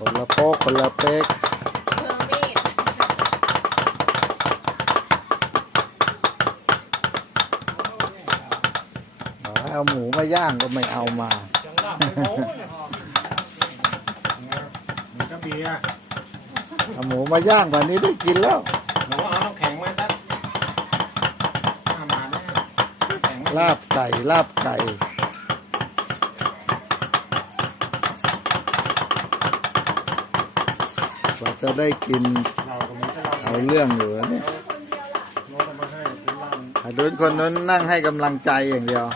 คนละเป๊กเพิ่มมีดเอาหมูมาย่างก็ไม่เอามา จังหวะไม่โม้เลยมันก็เบียร์เอาหมูมาย่างกว่านี้ได้กินแล้ว หนูเอาน้ำแข็งมาสักห้ามาแน่น้ำแข็งไม่ลาบไก่ลาบไก่ จะได้กินเราตรงนี้จะเราเอาเรื่องอยู่เนี่ยโน้ตเอามาให้เป็นเหล้าอาดุนคนนั้นนั่งให้กำลังใจอย่างเดียว